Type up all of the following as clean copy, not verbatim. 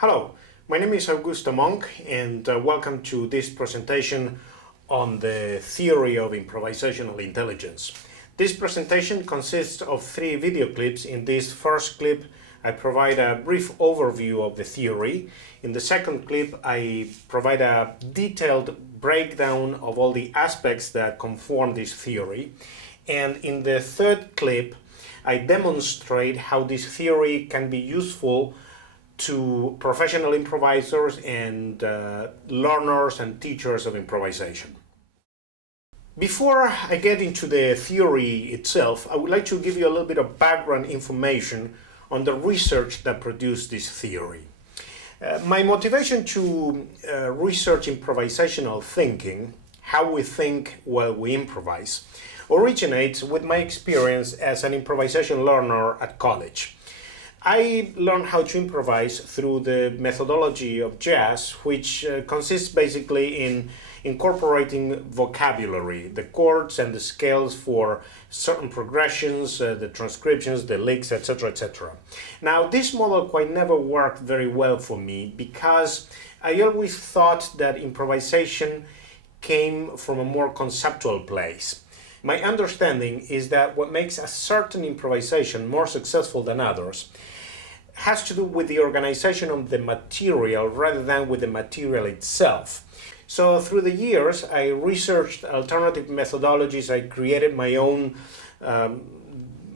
Hello, my name is Augusto and welcome to this presentation on the theory of improvisational intelligence. This presentation consists of 3 video clips. In this first clip, I provide a brief overview of the theory. In the second clip, I provide a detailed breakdown of all the aspects that conform this theory. And in the third clip, I demonstrate how this theory can be useful to professional improvisers and learners and teachers of improvisation. Before I get into the theory itself, I would like to give you a little bit of background information on the research that produced this theory. My motivation to research improvisational thinking, how we think while we improvise, originates with my experience as an improvisation learner at college. I learned how to improvise through the methodology of jazz, which consists basically in incorporating vocabulary, the chords and the scales for certain progressions, the transcriptions, the licks, etc., etc. Now, this model quite never worked very well for me because I always thought that improvisation came from a more conceptual place. My understanding is that what makes a certain improvisation more successful than others has to do with the organization of the material rather than with the material itself. So through the years, I researched alternative methodologies. I created my own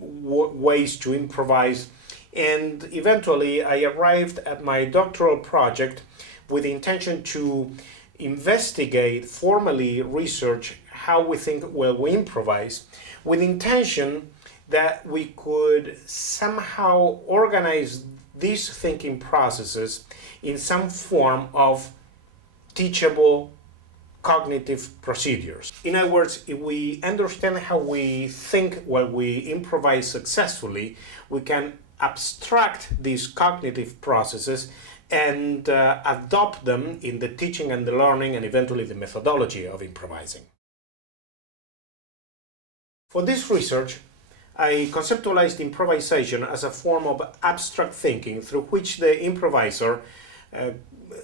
ways to improvise, and eventually I arrived at my doctoral project with the intention to investigate, formally research how we think while we improvise, with intention that we could somehow organize these thinking processes in some form of teachable cognitive procedures. In other words, if we understand how we think while we improvise successfully, we can abstract these cognitive processes and adopt them in the teaching and the learning and eventually the methodology of improvising. For this research, I conceptualized improvisation as a form of abstract thinking through which the improviser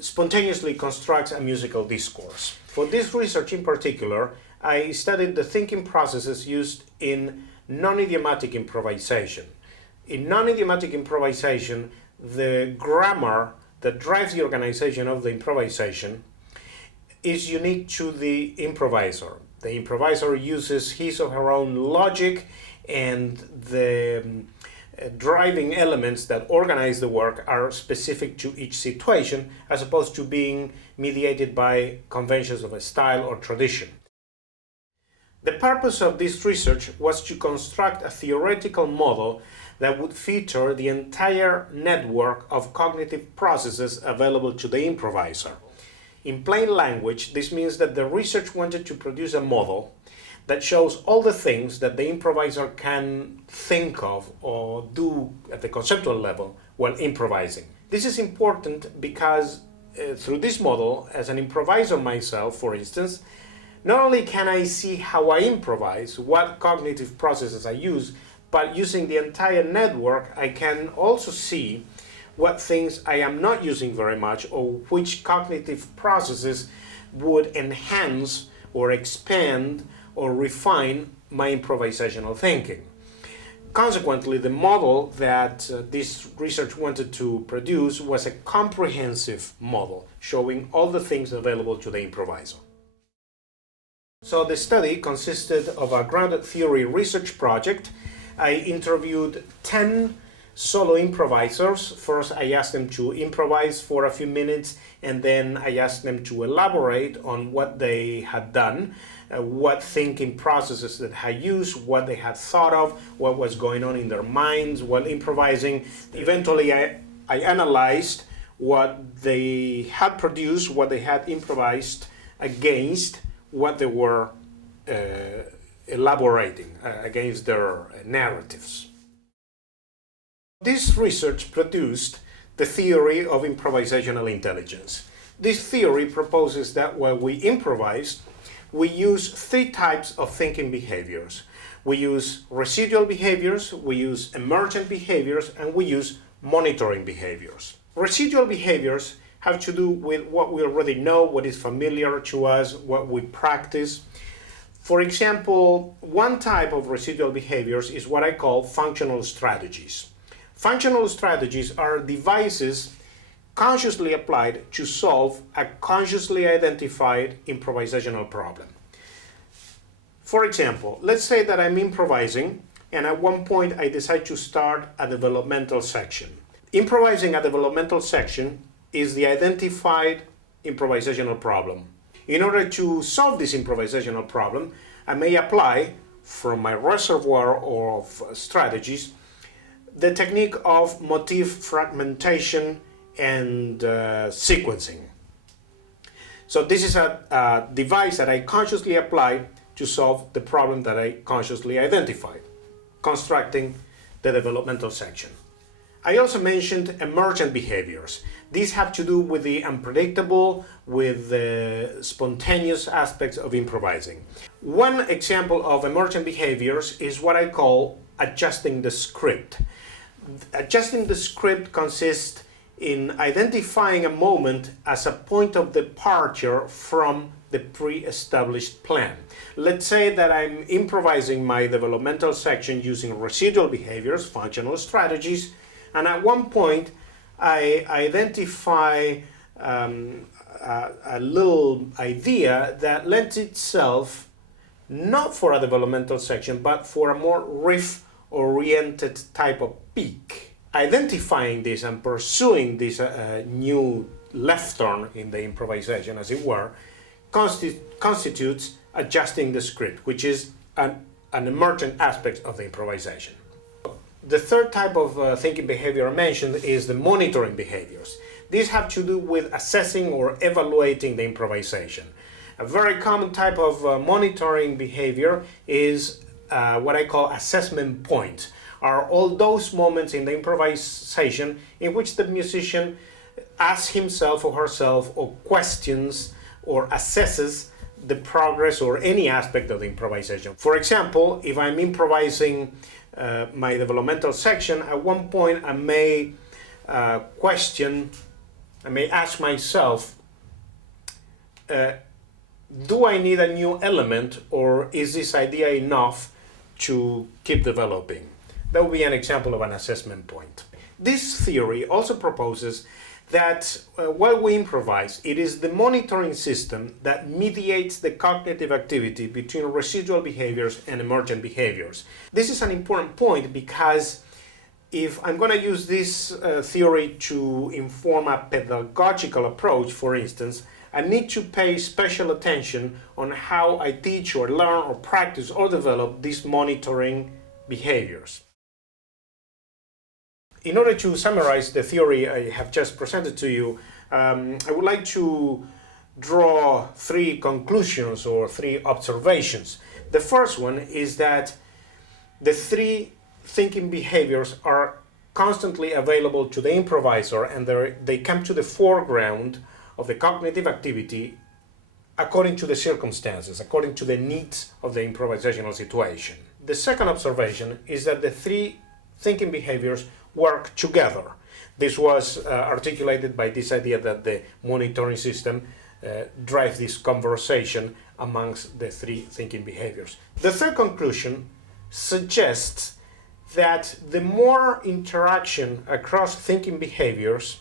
spontaneously constructs a musical discourse. For this research in particular, I studied the thinking processes used in non-idiomatic improvisation. In non-idiomatic improvisation, the grammar that drives the organization of the improvisation is unique to the improviser. The improviser uses his or her own logic, and the driving elements that organize the work are specific to each situation, as opposed to being mediated by conventions of a style or tradition. The purpose of this research was to construct a theoretical model that would feature the entire network of cognitive processes available to the improviser. In plain language, this means that the research wanted to produce a model that shows all the things that the improviser can think of or do at the conceptual level while improvising. This is important because through this model, as an improviser myself, for instance, not only can I see how I improvise, what cognitive processes I use, but using the entire network, I can also see what things I am not using very much or which cognitive processes would enhance or expand or refine my improvisational thinking. Consequently, the model that this research wanted to produce was a comprehensive model showing all the things available to the improviser. So the study consisted of a grounded theory research project. I interviewed 10 solo improvisers. First, I asked them to improvise for a few minutes, and then I asked them to elaborate on what they had done, what thinking processes that I used, what they had thought of, what was going on in their minds while improvising. Eventually, I analyzed what they had produced, what they had improvised against what they were elaborating, against their narratives. This research produced the theory of improvisational intelligence. This theory proposes that while we improvise, we use 3 types of thinking behaviors. We use residual behaviors, we use emergent behaviors, and we use monitoring behaviors. Residual behaviors have to do with what we already know, what is familiar to us, what we practice. For example, one type of residual behaviors is what I call functional strategies. Functional strategies are devices consciously applied to solve a consciously identified improvisational problem. For example, let's say that I'm improvising and at one point I decide to start a developmental section. Improvising a developmental section is the identified improvisational problem. In order to solve this improvisational problem, I may apply from my reservoir of strategies the technique of motif fragmentation and sequencing. So this is a device that I consciously applied to solve the problem that I consciously identified, constructing the developmental section. I also mentioned emergent behaviors. These have to do with the unpredictable, with the spontaneous aspects of improvising. One example of emergent behaviors is what I call adjusting the script. Adjusting the script consists in identifying a moment as a point of departure from the pre-established plan. Let's say that I'm improvising my developmental section using residual behaviors, functional strategies, and at one point I identify a little idea that lends itself not for a developmental section but for a more riff-oriented type of peak. Identifying this and pursuing this new left turn in the improvisation, as it were, constitutes adjusting the script, which is an emergent aspect of the improvisation. The third type of thinking behavior I mentioned is the monitoring behaviors. These have to do with assessing or evaluating the improvisation. A very common type of monitoring behavior is what I call assessment points. Are all those moments in the improvisation in which the musician asks himself or herself or questions or assesses the progress or any aspect of the improvisation. For example, if I'm improvising my developmental section, at one point I may ask myself, do I need a new element or is this idea enough to keep developing? That would be an example of an assessment point. This theory also proposes that while we improvise, it is the monitoring system that mediates the cognitive activity between residual behaviors and emergent behaviors. This is an important point because if I'm going to use this theory to inform a pedagogical approach, for instance, I need to pay special attention on how I teach or learn or practice or develop these monitoring behaviors. In order to summarize the theory I have just presented to you, I would like to draw three conclusions or three observations. The first one is that the three thinking behaviors are constantly available to the improviser and they come to the foreground of the cognitive activity according to the circumstances, according to the needs of the improvisational situation. The second observation is that the three thinking behaviors work together. This was articulated by this idea that the monitoring system drives this conversation amongst the three thinking behaviors. The third conclusion suggests that the more interaction across thinking behaviors,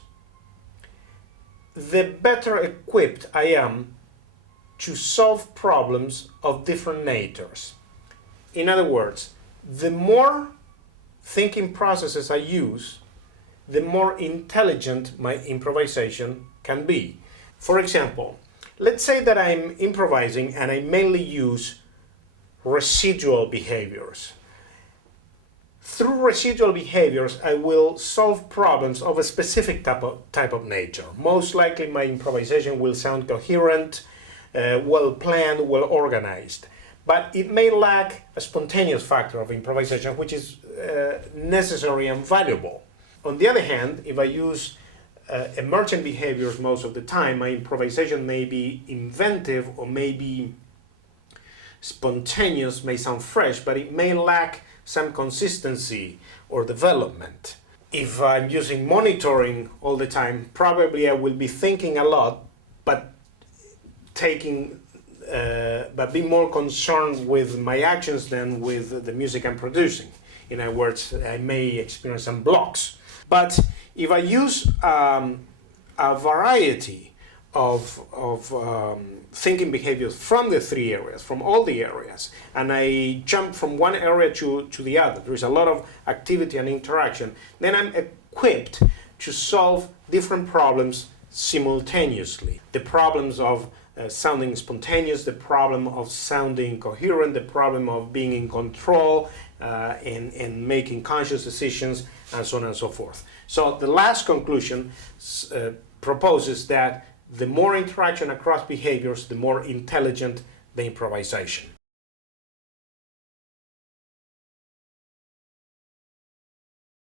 the better equipped I am to solve problems of different natures. In other words, the more thinking processes I use, the more intelligent my improvisation can be. For example, let's say that I'm improvising and I mainly use residual behaviors. Through residual behaviors, I will solve problems of a specific type of nature. Most likely my improvisation will sound coherent, well planned, well organized. But it may lack a spontaneous factor of improvisation, which is necessary and valuable. On the other hand, if I use emergent behaviors most of the time, my improvisation may be inventive or may be spontaneous, may sound fresh, but it may lack some consistency or development. If I'm using monitoring all the time, probably I will be thinking a lot, but be more concerned with my actions than with the music I'm producing. In other words, I may experience some blocks. But if I use a variety of thinking behaviors from the three areas, from all the areas, and I jump from one area to the other, there is a lot of activity and interaction, then I'm equipped to solve different problems simultaneously. The problems of sounding spontaneous, the problem of sounding coherent, the problem of being in control and making conscious decisions, and so on and so forth. So the last conclusion proposes that the more interaction across behaviors, the more intelligent the improvisation.